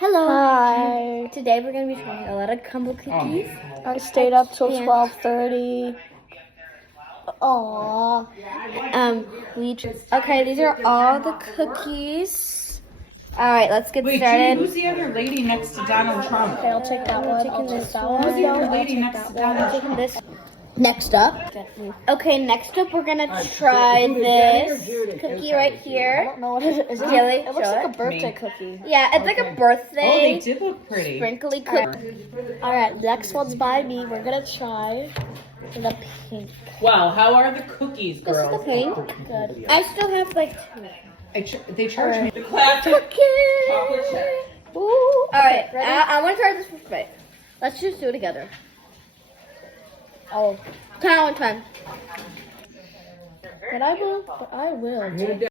Hello. Hi. Today we're gonna be trying a lot of crumble cookies. I stayed up till can't. 12:30. Aww. Okay, these are all the cookies. All right, let's get Wait, started. Judy, who's the other lady next to Donald Trump? Okay, I'll take that one. taking I'll take this that one. one. Who's the other I'll lady take next that to one. Donald Taking Trump? this. Next up. Get me. Okay, next up we're gonna try this cookie right I here. don't know what it is. Kelly, It looks show like a it. birthday cookie. Yeah, it's like a Oh, they birthday did look pretty. sprinkly cookie. All right, next one's by me. We're gonna try the pink. Wow, how are the cookies, This is girls? the pink. Good. I still have like two. They charge me. Alright. The classic chocolate Cookie. chip. Ooh. All right, ready? I want to try this first. Let's just do it together. Oh, Count one time. but I will.